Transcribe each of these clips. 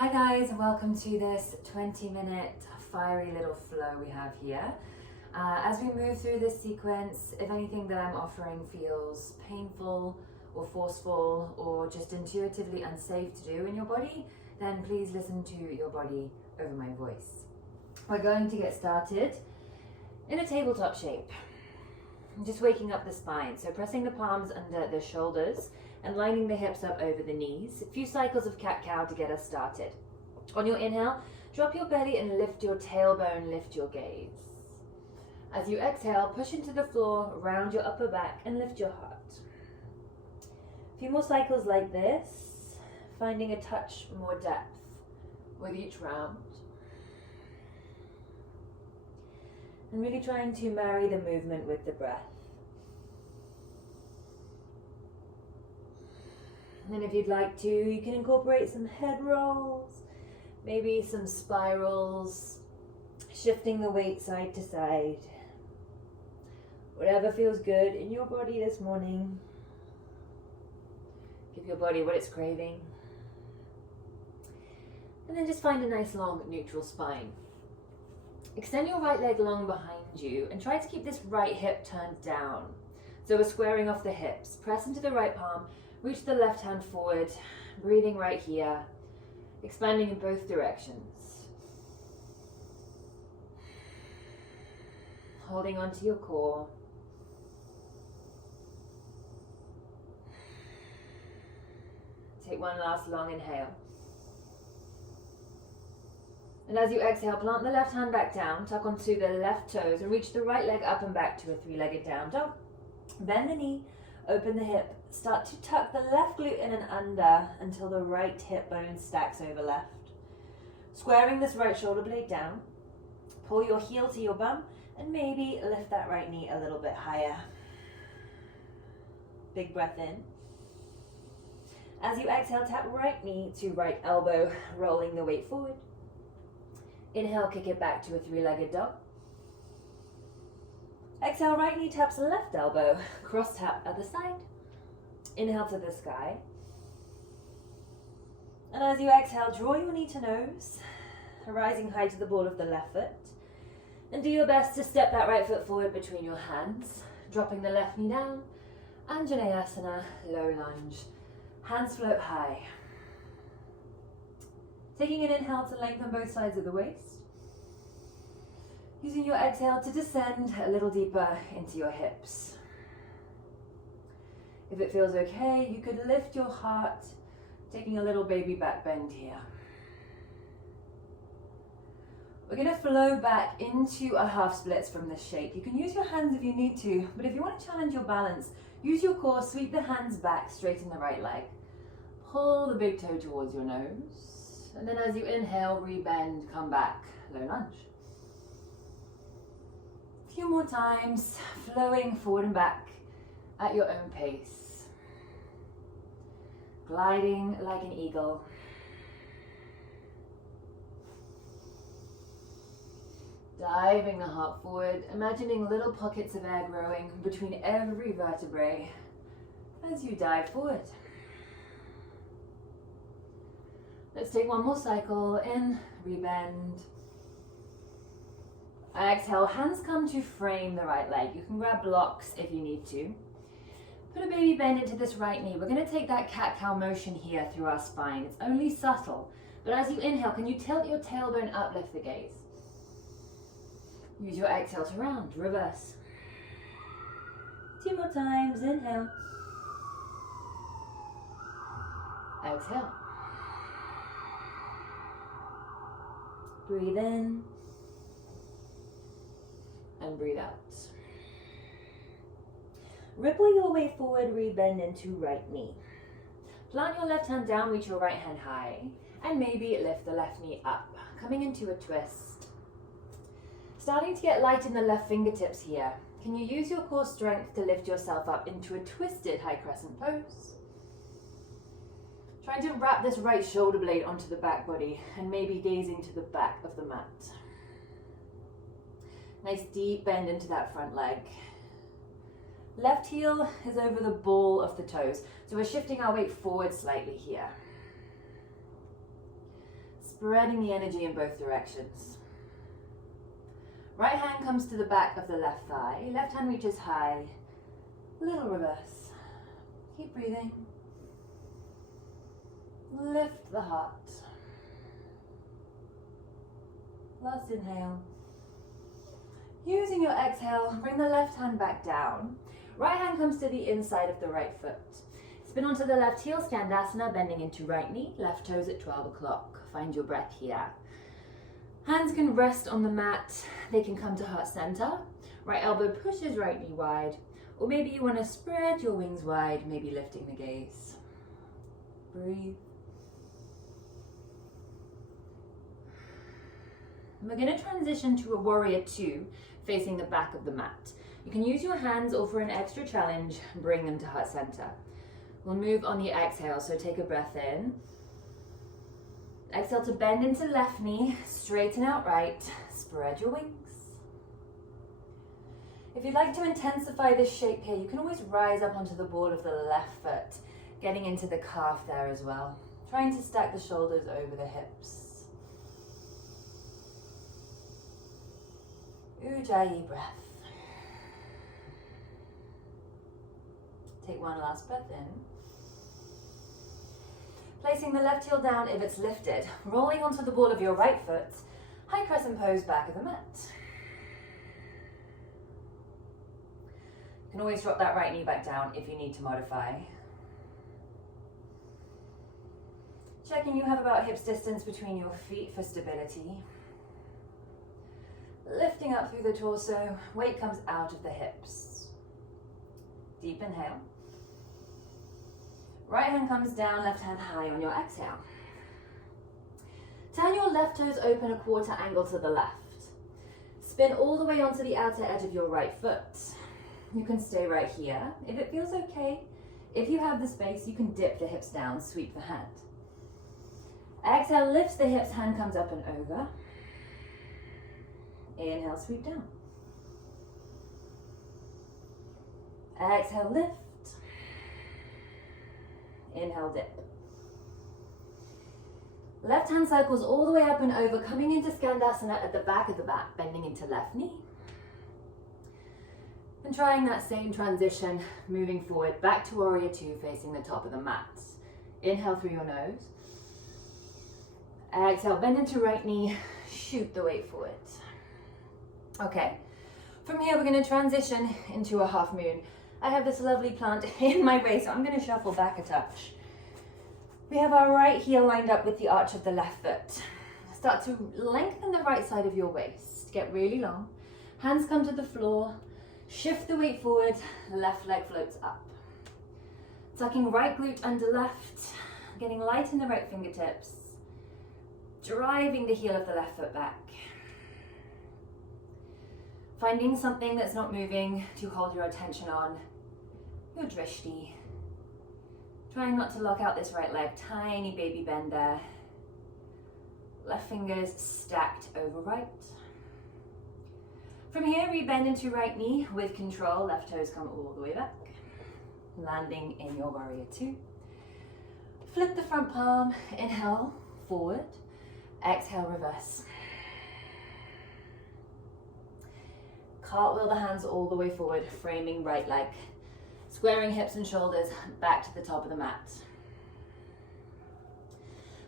Hi guys, welcome to this 20-minute fiery little flow we have here. As we move through this sequence, if anything that I'm offering feels painful or forceful or just intuitively unsafe to do in your body, then please listen to your body over my voice. We're going to get started in a tabletop shape. I'm just waking up the spine, so pressing the palms under the shoulders and lining the hips up over the knees. A few cycles of cat-cow to get us started. On your inhale, drop your belly and lift your tailbone, lift your gaze. As you exhale, push into the floor, round your upper back and lift your heart. A few more cycles like this, finding a touch more depth with each round. And really trying to marry the movement with the breath. And then if you'd like to, you can incorporate some head rolls, maybe some spirals, shifting the weight side to side. Whatever feels good in your body this morning. Give your body what it's craving. And then just find a nice long neutral spine. Extend your right leg long behind you and try to keep this right hip turned down. So we're squaring off the hips. Press into the right palm, reach the left hand forward, breathing right here, expanding in both directions. Holding onto your core. Take one last long inhale. And as you exhale, plant the left hand back down, tuck onto the left toes and reach the right leg up and back to a three-legged down dog. Bend the knee, open the hip, start to tuck the left glute in and under until the right hip bone stacks over left. Squaring this right shoulder blade down, pull your heel to your bum and maybe lift that right knee a little bit higher. Big breath in. As you exhale, tap right knee to right elbow, rolling the weight forward. Inhale, kick it back to a three-legged dog. Exhale, right knee taps left elbow, cross tap at the side. Inhale to the sky. And as you exhale, draw your knee to nose, rising high to the ball of the left foot. And do your best to step that right foot forward between your hands, dropping the left knee down. Anjaneyasana, low lunge. Hands float high. Taking an inhale to lengthen both sides of the waist. Using your exhale to descend a little deeper into your hips. If it feels okay, you could lift your heart, taking a little baby back bend here. We're going to flow back into a half splits from this shape. You can use your hands if you need to, but if you want to challenge your balance, use your core, sweep the hands back, straighten the right leg. Pull the big toe towards your nose. And then as you inhale, rebend, come back, low lunge. A few more times, flowing forward and back at your own pace. Gliding like an eagle. Diving the heart forward, imagining little pockets of air growing between every vertebrae as you dive forward. Let's take one more cycle. In, rebend. Exhale, hands come to frame the right leg. You can grab blocks if you need to. Put a baby bend into this right knee. We're going to take that cat-cow motion here through our spine. It's only subtle, but as you inhale, can you tilt your tailbone up, lift the gaze? Use your exhale to round, reverse. Two more times, inhale. Exhale. Breathe in and breathe out. Ripple your way forward, rebend into right knee. Plant your left hand down, reach your right hand high, and maybe lift the left knee up, coming into a twist. Starting to get light in the left fingertips here. Can you use your core strength to lift yourself up into a twisted high crescent pose? Trying to wrap this right shoulder blade onto the back body and maybe gazing to the back of the mat. Nice deep bend into that front leg. Left heel is over the ball of the toes. So we're shifting our weight forward slightly here. spreading the energy in both directions. Right hand comes to the back of the left thigh, left hand reaches high, little reverse. Keep breathing. Lift the heart. Last inhale. Using your exhale, bring the left hand back down. Right hand comes to the inside of the right foot. Spin onto the left heel, Skandasana, bending into right knee, left toes at 12 o'clock. Find your breath here. Hands can rest on the mat. They can come to heart center. Right elbow pushes right knee wide. Or maybe you want to spread your wings wide, maybe lifting the gaze. Breathe. We're going to transition to a warrior two, facing the back of the mat. You can use your hands, or for an extra challenge, bring them to heart center. We'll move on the exhale, so take a breath in. Exhale to bend into left knee, straighten out right, spread your wings. If you'd like to intensify this shape here, you can always rise up onto the ball of the left foot, getting into the calf there as well. Trying to stack the shoulders over the hips. Ujjayi breath. Take one last breath in. Placing the left heel down if it's lifted. Rolling onto the ball of your right foot. High crescent pose, back of the mat. You can always drop that right knee back down if you need to modify. Checking you have about hips distance between your feet for stability. Lifting up through the torso, weight comes out of the hips. Deep inhale. Right hand comes down, left hand high on your exhale. Turn your left toes open a quarter angle to the left. Spin all the way onto the outer edge of your right foot. You can stay right here. If it feels okay, if you have the space, you can dip the hips down, sweep the hand. Exhale, lifts the hips, hand comes up and over. Inhale, sweep down. Exhale, lift. Inhale, dip. Left hand circles all the way up and over, coming into Skandasana at the back of the back, bending into left knee. And trying that same transition, moving forward, back to warrior two, facing the top of the mat. Inhale through your nose. Exhale, bend into right knee, shoot the weight forward. Okay, from here we're going to transition into a half moon. I have this lovely plant in my way, so I'm going to shuffle back a touch. We have our right heel lined up with the arch of the left foot. Start to lengthen the right side of your waist. Get really long. Hands come to the floor. Shift the weight forward. Left leg floats up. Tucking right glute under left. Getting light in the right fingertips. Driving the heel of the left foot back. Finding something that's not moving to hold your attention on. Your drishti. Trying not to lock out this right leg. Tiny baby bend there. Left fingers stacked over right. From here, we bend into right knee with control. Left toes come all the way back. Landing in your warrior two. Flip the front palm. Inhale, forward. Exhale, reverse. Cartwheel the hands all the way forward, framing right leg. Squaring hips and shoulders back to the top of the mat.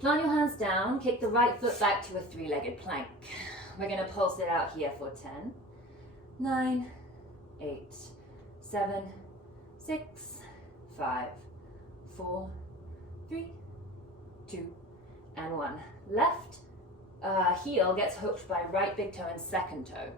Plant your hands down, kick the right foot back to a three-legged plank. We're going to pulse it out here for 10, 9, 8, 7, 6, 5, 4, 3, 2, and 1. Left heel gets hooked by right big toe and second toe.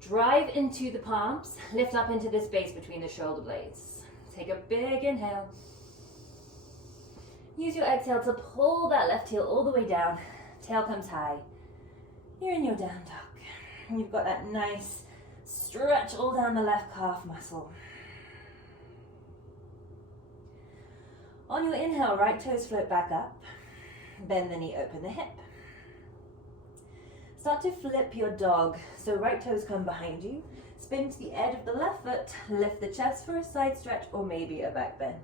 Drive into the palms, lift up into the space between the shoulder blades. Take a big inhale. Use your exhale to pull that left heel all the way down. Tail comes high. You're in your down dog. And you've got that nice stretch all down the left calf muscle. On your inhale, right toes float back up. Bend the knee, open the hip. Start to flip your dog, so right toes come behind you. Spin to the edge of the left foot, lift the chest for a side stretch or maybe a back bend.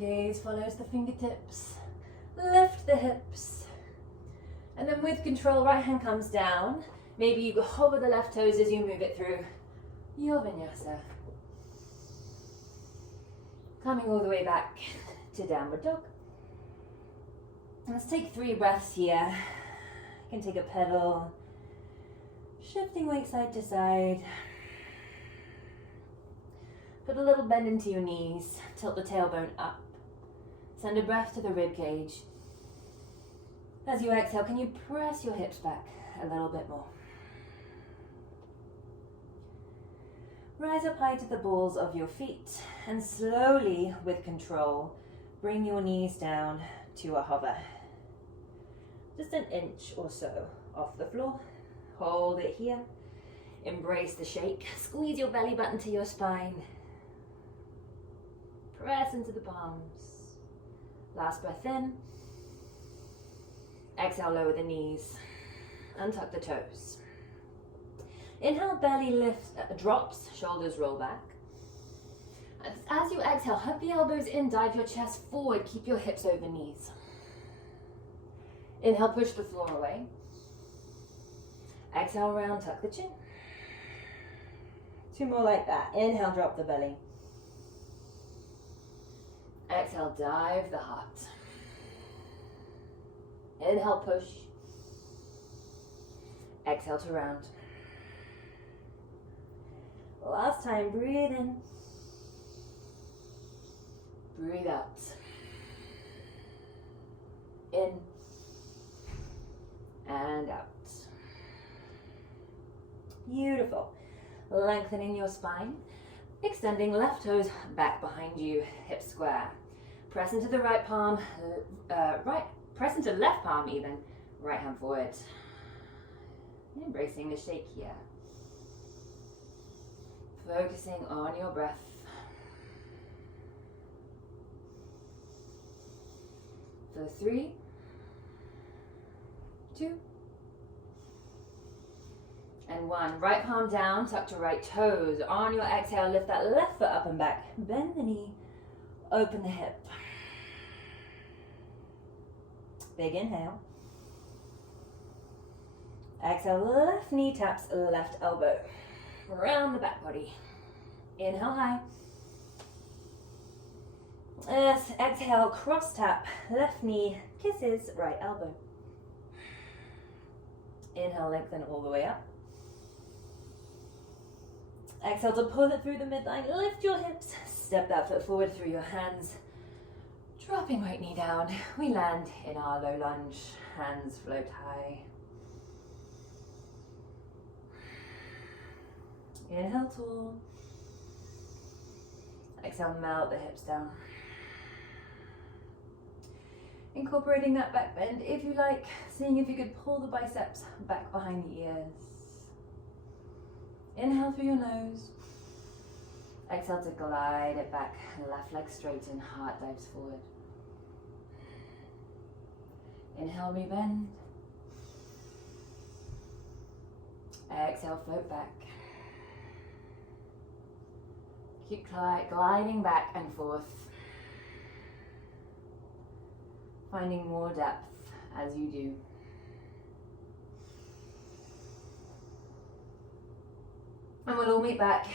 Gaze follows the fingertips. Lift the hips. And then with control, right hand comes down. Maybe you hover the left toes as you move it through your vinyasa. Coming all the way back to downward dog. Let's take 3 breaths here. You can take a pedal, shifting weight side to side. Put a little bend into your knees, tilt the tailbone up. Send a breath to the rib cage. As you exhale, can you press your hips back a little bit more? Rise up high to the balls of your feet and slowly, with control, bring your knees down to a hover. Just an inch or so off the floor. Hold it here. Embrace the shake. Squeeze your belly button to your spine. Press into the palms. Last breath in. Exhale, lower the knees. Untuck the toes. Inhale, belly lifts, drops, shoulders roll back. As you exhale, hug the elbows in, dive your chest forward, keep your hips over knees. Inhale, push the floor away. Exhale, round, tuck the chin. 2 more like that. Inhale, drop the belly. Exhale, dive the heart. Inhale, push. Exhale to round. Last time, breathe in. Breathe out. In. And out. Beautiful. Lengthening your spine. Extending left toes back behind you, hips square. Press into the right palm, press into left palm even, right hand forward. Embracing the shake here. Focusing on your breath. For 3, 2, and 1. Right palm down, tuck to right toes. On your exhale, lift that left foot up and back. Bend the knee, open the hip. Big inhale. Exhale, left knee taps left elbow. Round the back body. Inhale high. Yes, exhale, cross tap, left knee kisses right elbow. Inhale, lengthen all the way up. Exhale to pull it through the midline, lift your hips, step that foot forward through your hands. Dropping right knee down, we land in our low lunge, hands float high. Inhale, tall. Exhale, melt the hips down. Incorporating that back bend, if you like, seeing if you could pull the biceps back behind the ears. Inhale through your nose. Exhale to glide it back, left leg straighten, heart dives forward. Inhale, rebend. Exhale, float back. Keep gliding back and forth. Finding more depth as you do. And we'll all meet back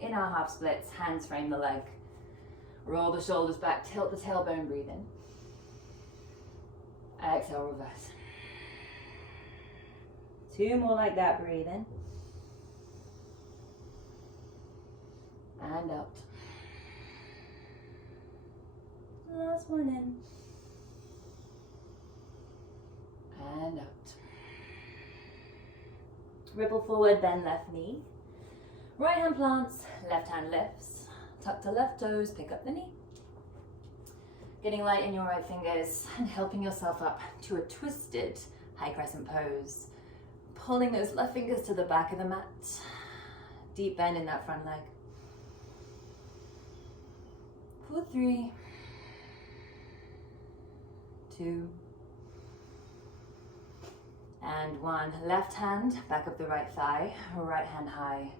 in our half splits, hands frame the leg. Roll the shoulders back, tilt the tailbone, breathe in. Exhale, reverse. 2 more like that, breathe in. And out. Last one in. And out. Ripple forward, bend left knee. Right hand plants, left hand lifts. Tuck the left toes, pick up the knee. Getting light in your right fingers and helping yourself up to a twisted high crescent pose. Pulling those left fingers to the back of the mat. Deep bend in that front leg. For 3, 2, and 1. Left hand, back of the right thigh, right hand high,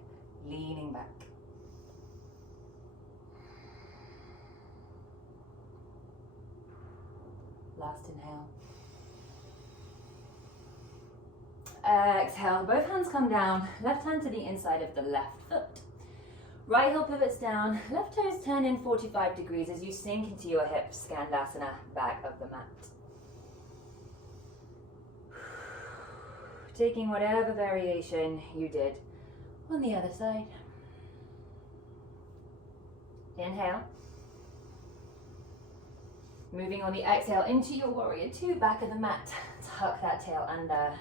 leaning back. last inhale. Exhale, both hands come down, left hand to the inside of the left foot. Right heel pivots down, left toes turn in 45 degrees as you sink into your hips, Skandasana, back of the mat. Taking whatever variation you did on the other side. Inhale. Moving on the exhale into your warrior two, back of the mat. Tuck that tail under.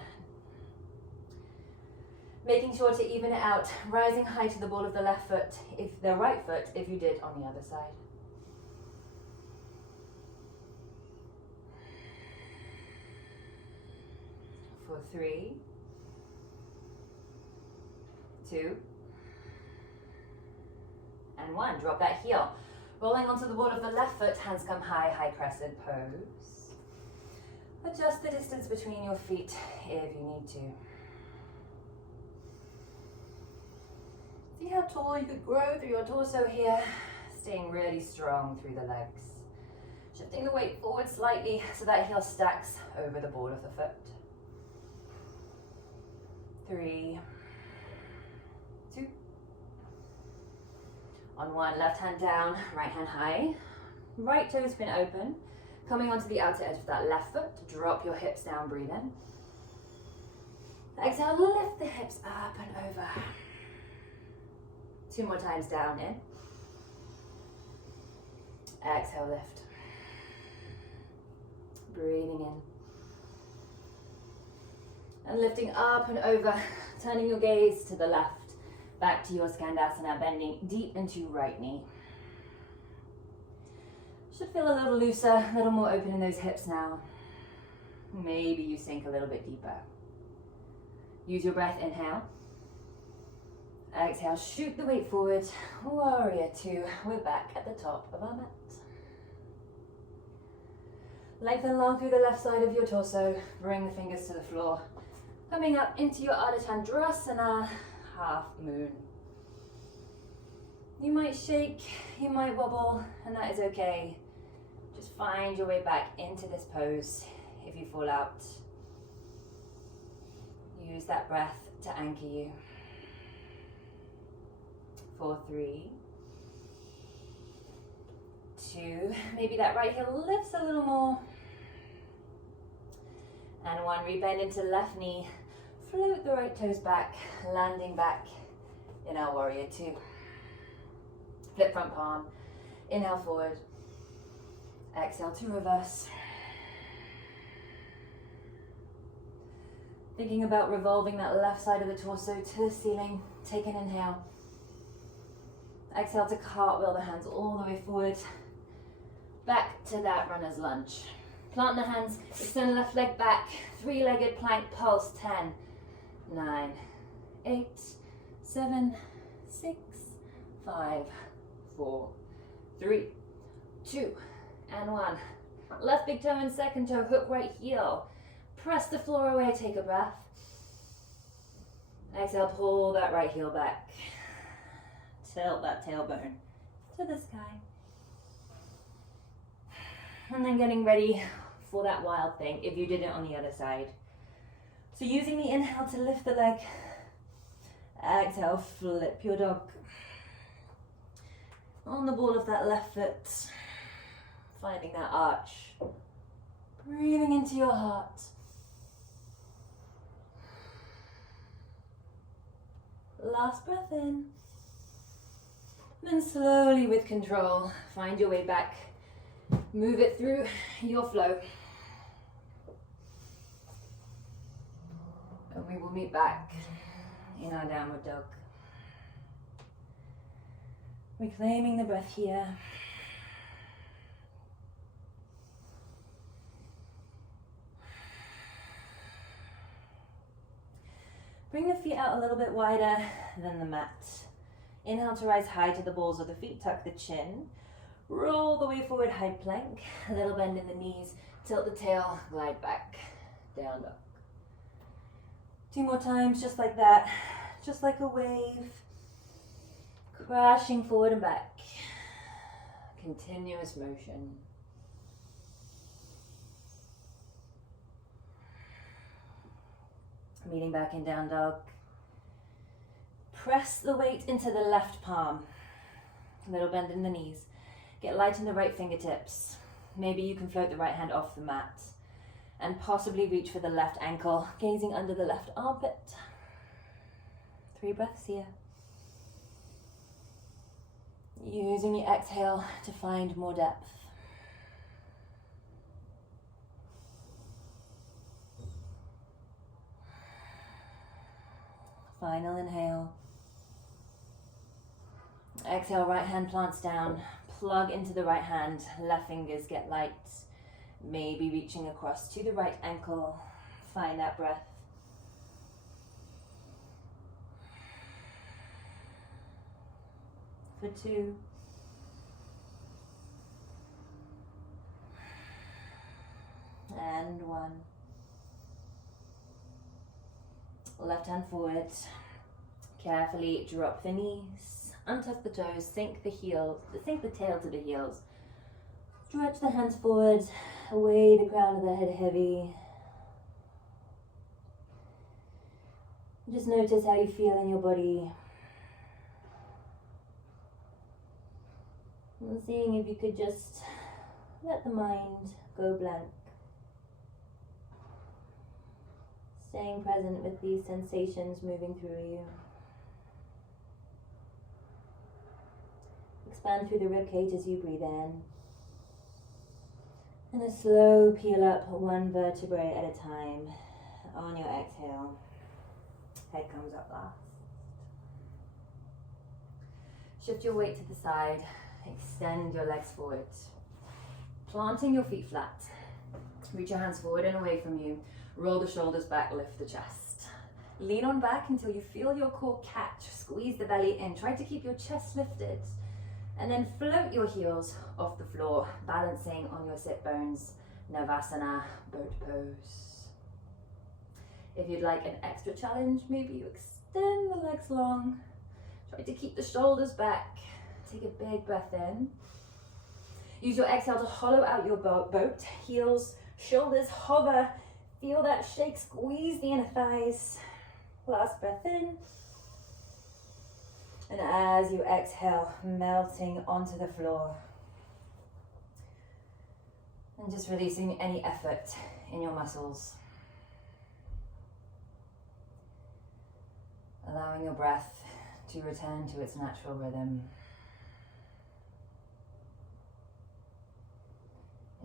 Making sure to even it out, rising high to the ball of the left foot, if the right foot, if you did on the other side. For 3, 2, and 1. Drop that heel. Rolling onto the ball of the left foot, hands come high, high crescent pose. Adjust the distance between your feet if you need to. See how tall you could grow through your torso here, staying really strong through the legs. Shifting the weight forward slightly so that heel stacks over the ball of the foot. 3, 2. On 1, left hand down, right hand high. Right toe spin open. Coming onto the outer edge of that left foot. Drop your hips down, breathe in. Exhale, lift the hips up and over. 2 more times down, in. Exhale, lift. Breathing in. And lifting up and over, turning your gaze to the left. Back to your Skandasana, bending deep into right knee. Should feel a little looser, a little more open in those hips now. Maybe you sink a little bit deeper. Use your breath, inhale. Exhale, shoot the weight forward. Warrior two, we're back at the top of our mat. Lengthen long through the left side of your torso. Bring the fingers to the floor. Coming up into your Ardha Chandrasana, half moon. You might shake, you might wobble, and that is okay. Just find your way back into this pose if you fall out. Use that breath to anchor you. 4, 3, 2, maybe that right heel lifts a little more. And 1, rebend into left knee. Float the right toes back, landing back in our warrior two. Flip front palm, inhale forward, exhale to reverse. Thinking about revolving that left side of the torso to the ceiling, take an inhale. Exhale to cartwheel the hands all the way forward, back to that runner's lunge. Plant the hands, extend left leg back, 3-legged plank pulse, 10, 9, 8, 7, 6, 5, 4, 3, 2, and 1. Left big toe and second toe, hook right heel. Press the floor away, take a breath. Exhale, pull that right heel back. Tilt that tailbone to the sky. And then getting ready for that wild thing if you did it on the other side. So using the inhale to lift the leg. Exhale, flip your dog. On the ball of that left foot. Finding that arch. Breathing into your heart. Last breath in. Then slowly with control, find your way back. Move it through your flow. And we will meet back in our downward dog. Reclaiming the breath here. Bring the feet out a little bit wider than the mat. Inhale to rise high to the balls of the feet, tuck the chin. Roll the way forward, high plank. A little bend in the knees, tilt the tail, glide back, down dog. 2 more times, just like that. Just like a wave. Crashing forward and back. Continuous motion. Meeting back in down dog. Press the weight into the left palm. A little bend in the knees. Get light in the right fingertips. Maybe you can float the right hand off the mat. And possibly reach for the left ankle, gazing under the left armpit. 3 breaths here. Using the exhale to find more depth. Final inhale. Exhale, right hand plants down. Plug into the right hand. Left fingers get light. Maybe reaching across to the right ankle. Find that breath. For 2. And 1. Left hand forward. Carefully drop the knees. Untuck the toes. Sink the tail to the heels. Stretch the hands forward. Weigh the crown of the head heavy. Just notice how you feel in your body. And seeing if you could just let the mind go blank. Staying present with these sensations moving through you. Expand through the ribcage as you breathe in. And a slow peel up 1 vertebrae at a time. On your exhale, head comes up last. Shift your weight to the side. Extend your legs forward. Planting your feet flat. Reach your hands forward and away from you. Roll the shoulders back, lift the chest. Lean on back until you feel your core catch. Squeeze the belly in. Try to keep your chest lifted. And then float your heels off the floor, balancing on your sit bones. Navasana, boat pose. If you'd like an extra challenge, maybe you extend the legs long. Try to keep the shoulders back. Take a big breath in. Use your exhale to hollow out your boat. Heels, shoulders hover. Feel that shake, squeeze the inner thighs. Last breath in. And as you exhale, melting onto the floor. And just releasing any effort in your muscles. Allowing your breath to return to its natural rhythm.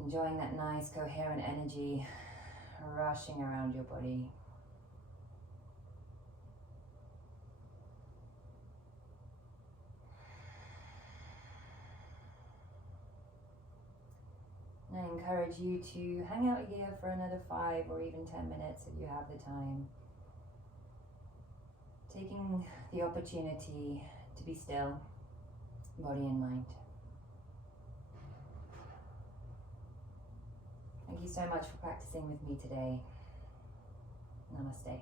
Enjoying that nice, coherent energy rushing around your body. And I encourage you to hang out here for another 5 or even 10 minutes if you have the time. Taking the opportunity to be still, body and mind. Thank you so much for practicing with me today. Namaste.